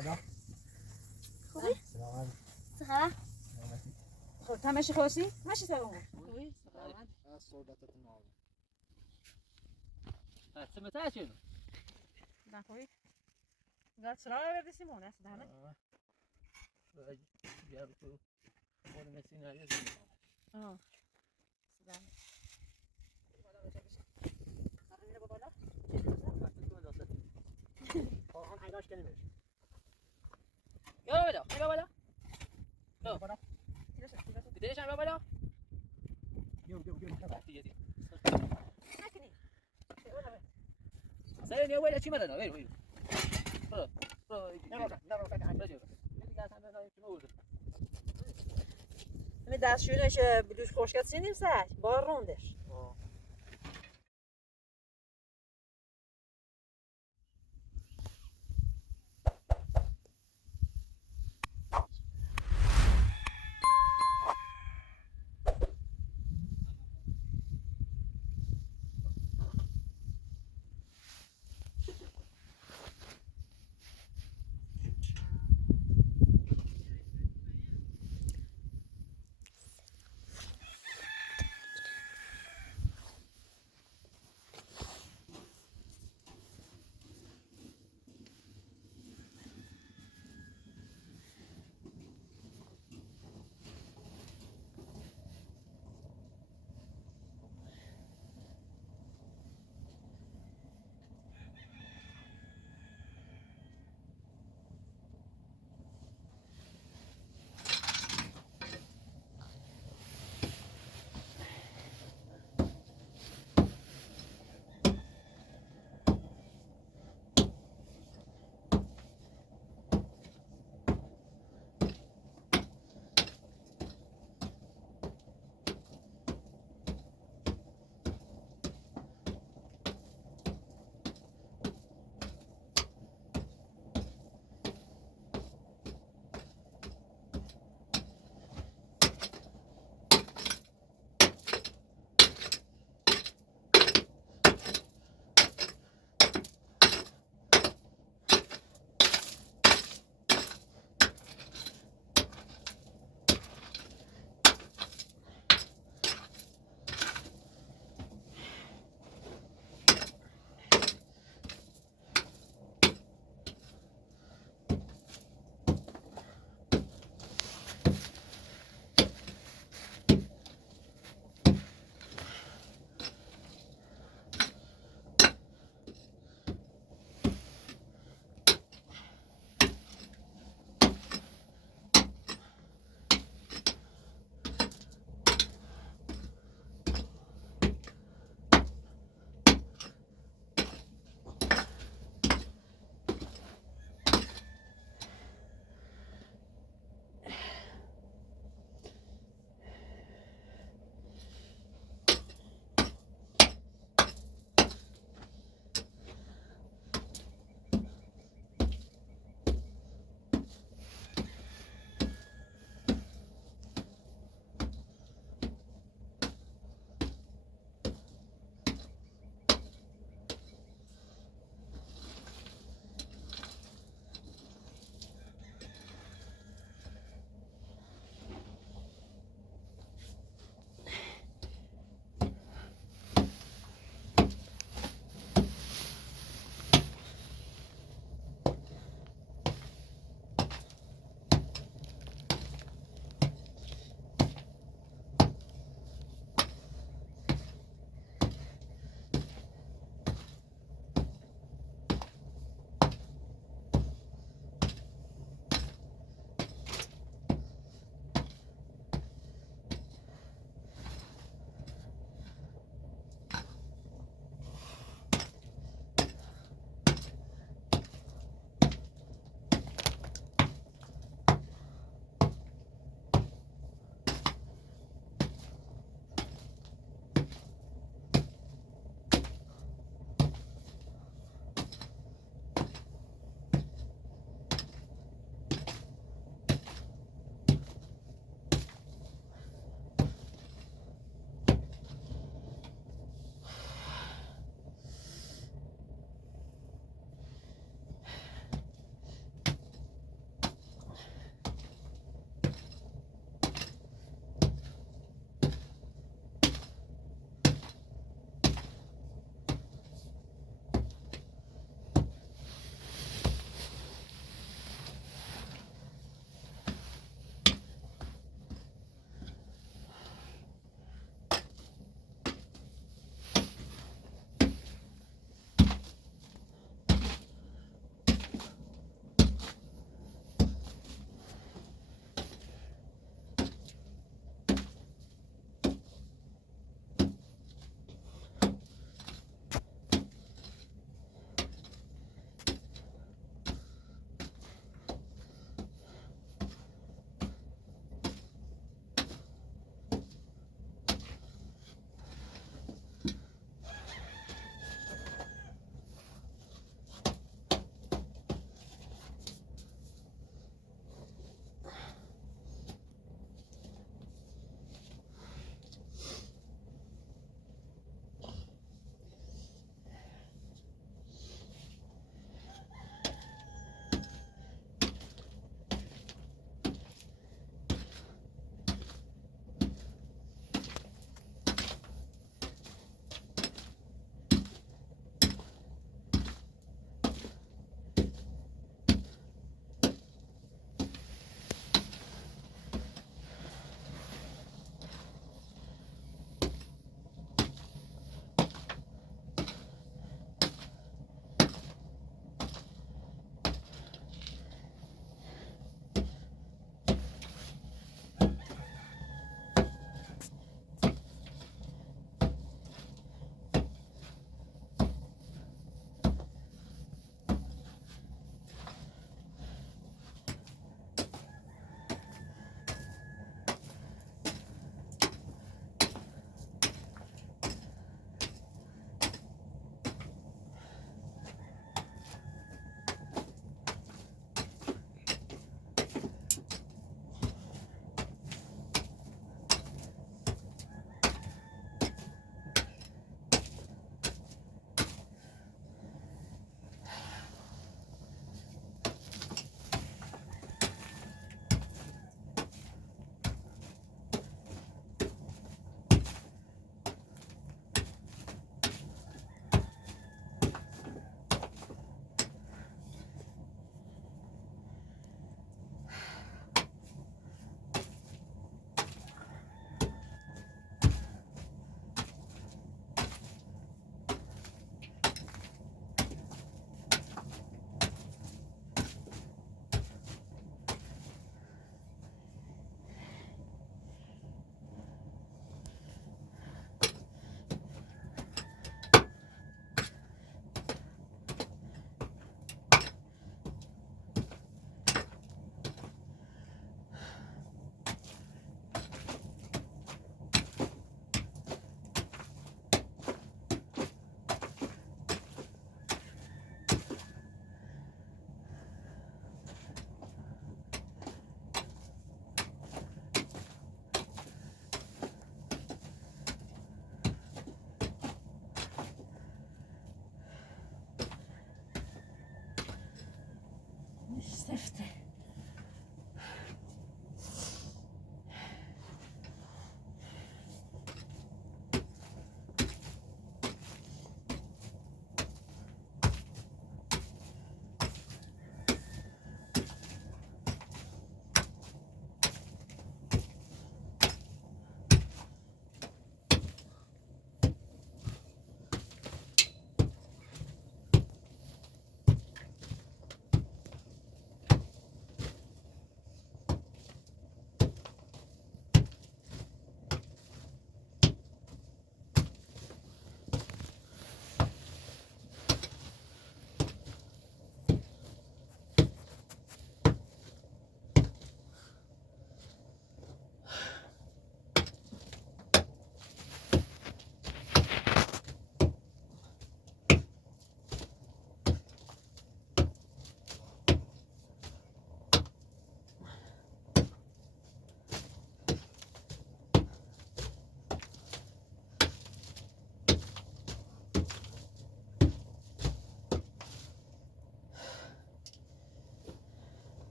بالا. خوبی؟ سلام. چه خبر؟ خب تا ماشي خوشی؟ ماشي سلام. خوبی؟ سلامت. صحبتتون عالی. سمعت شنو؟ نه خوبی؟ قال چرا بردی سیمون است دهنه؟ جاب تو خود مسینا یه آه. سلام. بالا بچه بشه. خرید رو بالا. آن عیداش کنیم. یا بالا یا بالا بالا. دیدیش هم بالا یو. دیگه نکنی. سری نیا بالا چی مدن ویرو برو می دستشویش بدوش خوشگل سینیم سر بار روندش.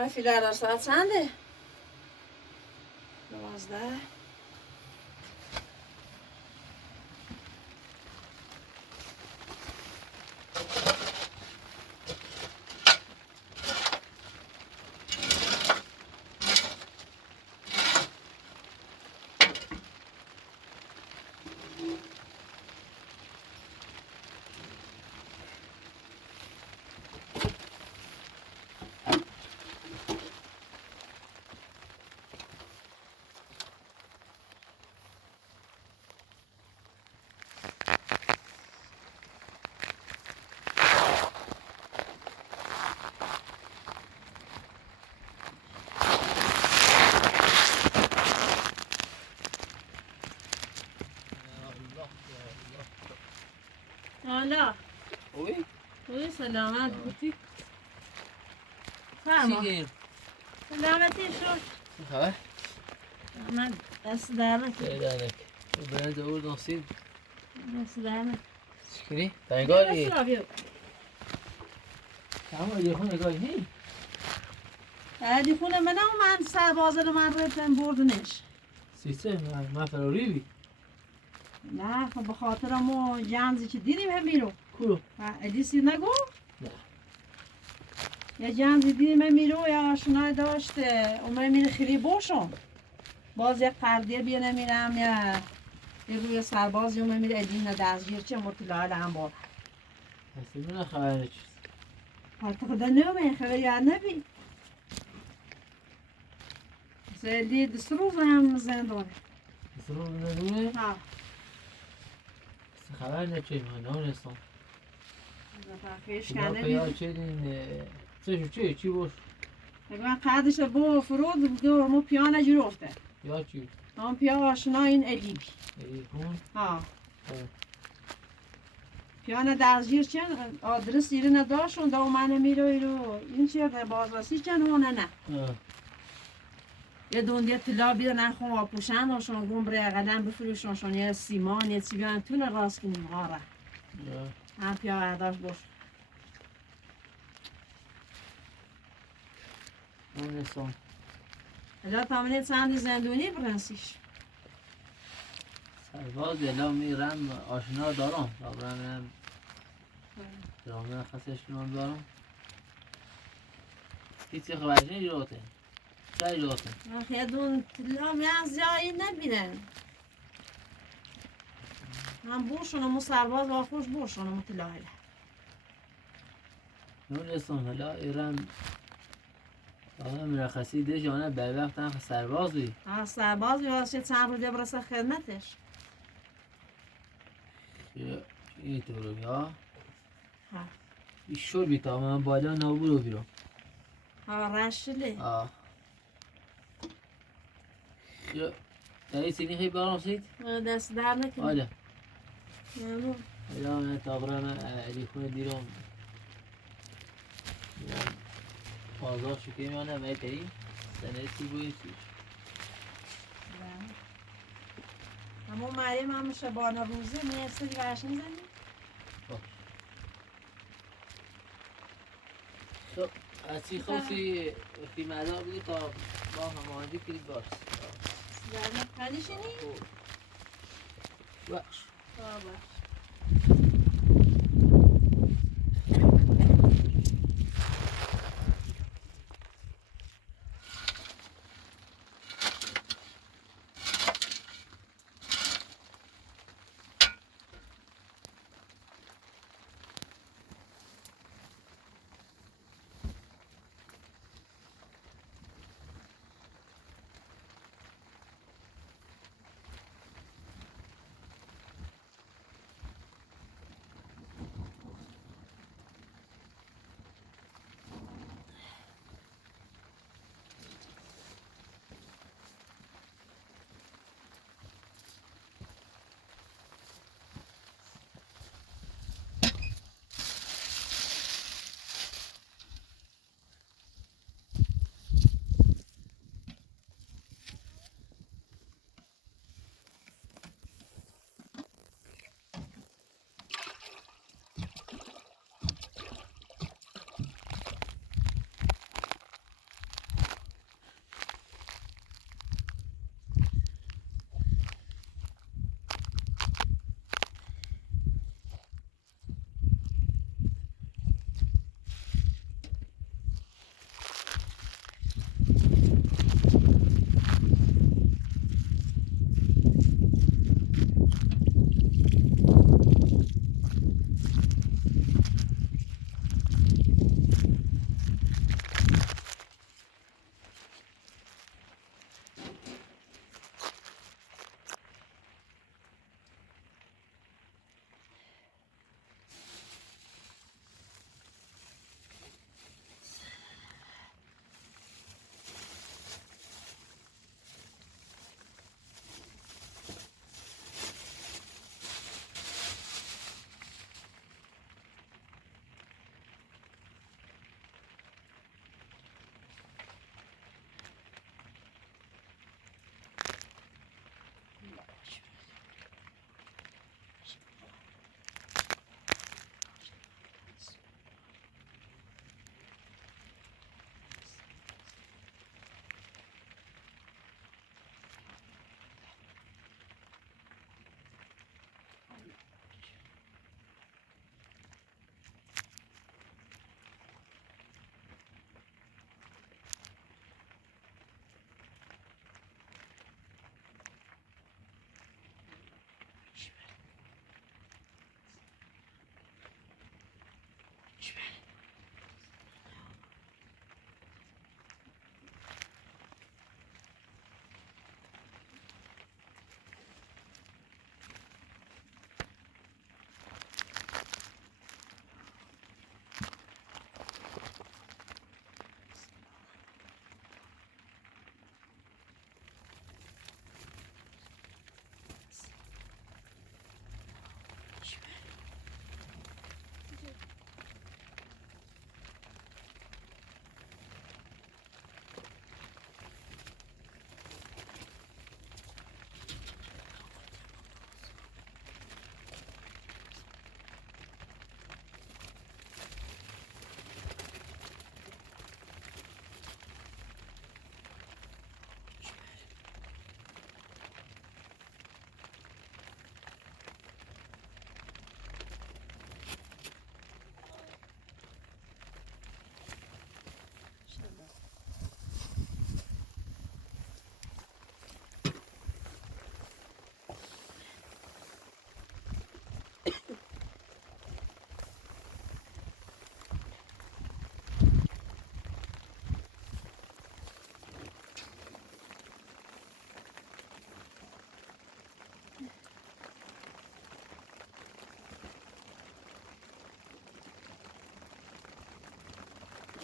آقای فیلر ساعت چنده؟ 12. حالا خوبی؟ خوبی سلامت سلامتی؟ فرما چی؟ سلامتی شد چه خبر؟ من دست درنه که درنک برنج آوردم سید دست درنه چیکاری؟ تنگاری؟ دست را بیو تمام یه خونه نگاهی نی؟ بعدی خونه من سربازه رو من رفتن بردنش سیسه من فراری بی نه خب به خاطر ما جنزی که دیدیم هم بیرو کورو؟ ادیسی نگو؟ نه یه جنزی دیدیم هم بیرو یا آشنای داشته عمره میره خیلی باشم باز یک قردیه بیا نمیرم یا یه روی سربازی عمره میره ادین دستگیر چه مطلعه هم بار اصلا من خبر نچیز حتی خدا نمه خبر یاد نبی زدی دست روز هم زندانه اصلا من ندونه؟ ها خبر نچیز من نانستم فیش ما کنه پیا بید چه دین چی باش؟ من قدش با فرود دو مو پیانه جروفته یا چی؟ هم پیا آشنا این ادیبی ای کن؟ ها پیانه دستگیر چند آدرس ایره نداشون دو منه میرو این چیه در بازرسی چند هونه نه یه دوندیه طلا بیار نخون آپوشن هاشون گم بره قدم بفروشنشون یه سیمان یه چی بیان تونه راست کنیم آره هم پیا برداشت باش نانستم اجا تامنه چندی زندونی برنسیش سرباز دلا میرم آشنا دارم دارم درامه خسش کنم دارم هیچی خبرش نیجاته چه جاته آخه یه دون طلا میان جایی نبینن هم بوشون همون سرباز با خوش بوشون همون طلا هله نانستم حالا ایران آقا مرخصی ده جانه به وقت هم سرباز بی سرباز بیاشه چند روزه برسه خدمتش این طورو بیا ها ایشور بی تا من بالا نابودو بیرم ها رشله دایی سینی خیلی برام سید دست در نکنی حالا ممنون حالا من تابرا من علی خونه دیرم آزاد شکری منه مای تایی سنه سی بوی سی همون مریم هم شبانه روزه میرسه دیگرش میزنی؟ خب اصی خواستی وقتی مدار بودی تا با هماهنگی کلی باش زرمت خالی شنی؟ باش باش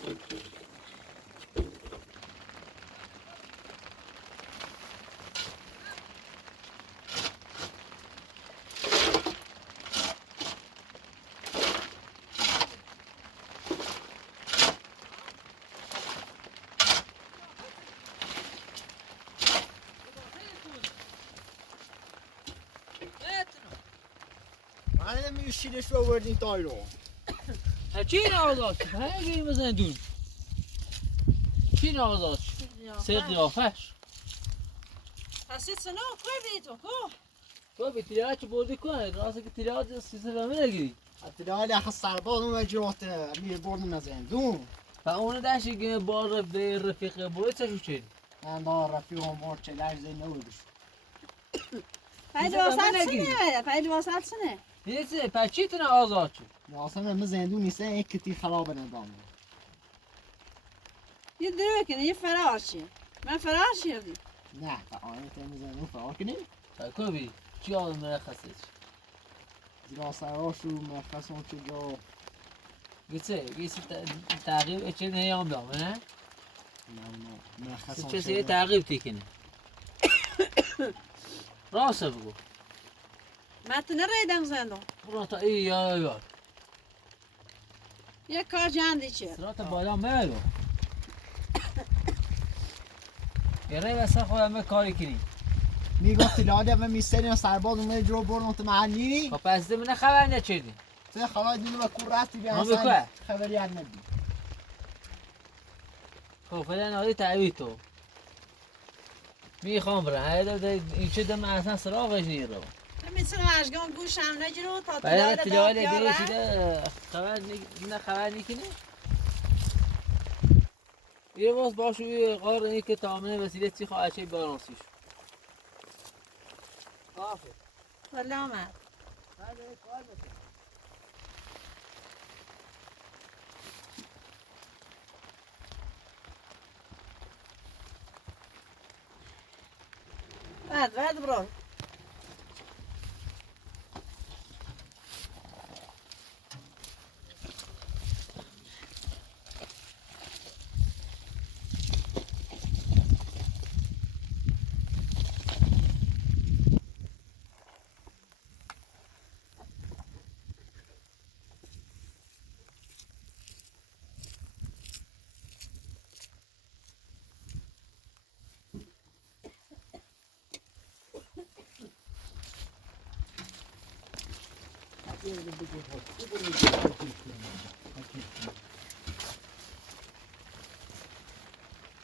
من نمیشیدش رو آوردین تایرو. چی این آزاد شد؟ هنگی زندون چی این آزاد شد؟ سه قیافش پس سنا کوی بیتو کو تو به تیرها چه بردی کنه؟ راسته که تیرها سیزه به من نگیری حتی حالی اخی سرباز اون مجراته میر بردن نزندون. و اون داشتی که با رفیق باید چشو چیدی؟ من دا رفیقم بار چلش زی نبودش. پایدی واسط سنه پایدی واسط سنه نیسته پس چی تونه آزاد شد؟ اصلا من زندون نیستن یک کتی خراب ندام. یه درو کنه یه فرار چیه من فرار شدی نه تا آنه تیم زندون فرار کنیم. تا بی چی آدم مرخصه چی؟ زیرا سراشو مرخص اون که جا گیسی تغییر چه نیام دامه نه؟ مرخص اون چه که تغییر تیکنه؟ راسته بگو من تنه ریدم زندون برو تا ای یا یه کار جندی چیه سرات بالا میگو یه ری بسه خودم کاری کنی میگفت لاده و میسترین سرباز اون مجرو بردن تو محلی. خب پس ده منه خبر نچیدی سه خلاص دیدم و کور رفتی ما بیان بکوه خبری هم ندی. خب فعلا آدی تعویض تو میخوام برم این چه دم اصلا سراغش نیرو مثل مشگان گوشم نجرو تا بعد تلاله تلاله داد دیگه یاره چیده خبر نیکنه یه باز باشو یه غار این که تامنه وسیله چی خواهد چه بارانسیش آفه سلامت بعد برو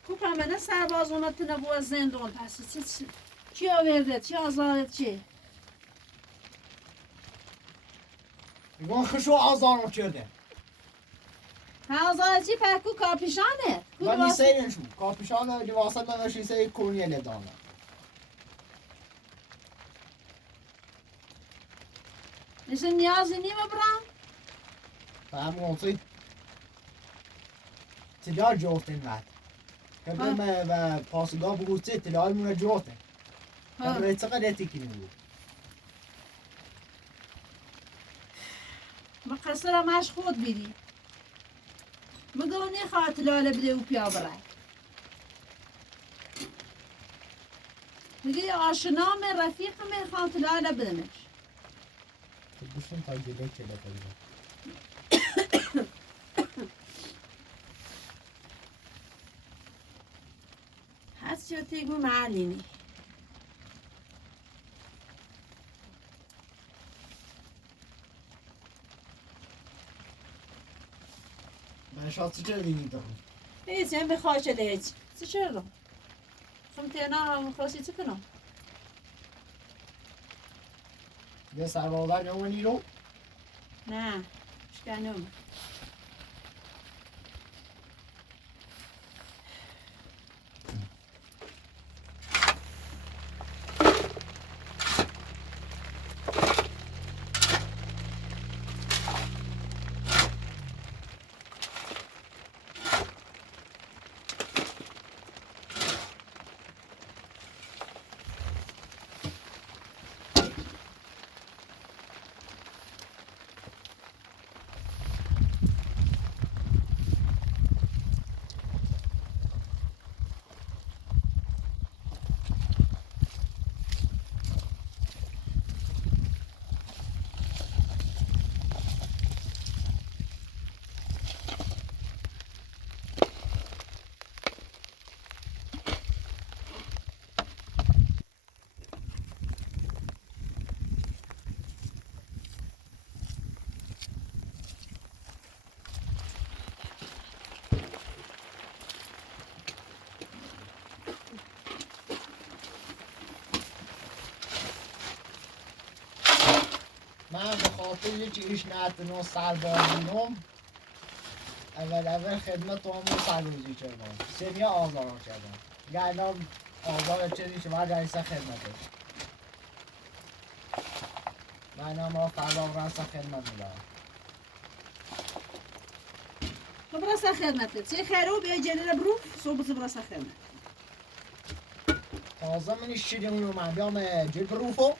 کوپا منه سرباز اومد تنه بو زندون پس چی آورده چی آزاده چی میگن خشو آزارم کرده. آزاده چی پرکو کاپیشانه و میسترینشو کاپیشان لباسات نوشی سه کونیه لدانه. مثل نیازی نیمه برام فهم اونسوی تلال جوتن بعد. کبرم و پاسگاه بگوسته تلال مونه جوتن. کبرم چقدر تیکنی بود. مقصر مش خود بیدی مگونی خواهد لاله بده و پیا برای میگه آشنام رفیق میخوام لاله بدمش بوشون تا جلوی چله کنیم. هست یا تیگو معلینی من شاید چه دیگه دارم. هیچ هم بخواه شده هیچ چه چرا خم تینا هم خواستی چه کنم یه سربازر نمونی رو. نه شکنم خاطر یکی ایش نتنو سربازینم اول خدمت همون سربازی کردم سنیا آزارم کردم گردم آزار چیزی که من رئیسه خدمتش من هم فرلاق رئیسه خدمت میدارم تو برسه خدمته چه خیرو بیا جلیل برو صبح برسه خدمت تازه منی شیرمون رو من بیام جل بروفو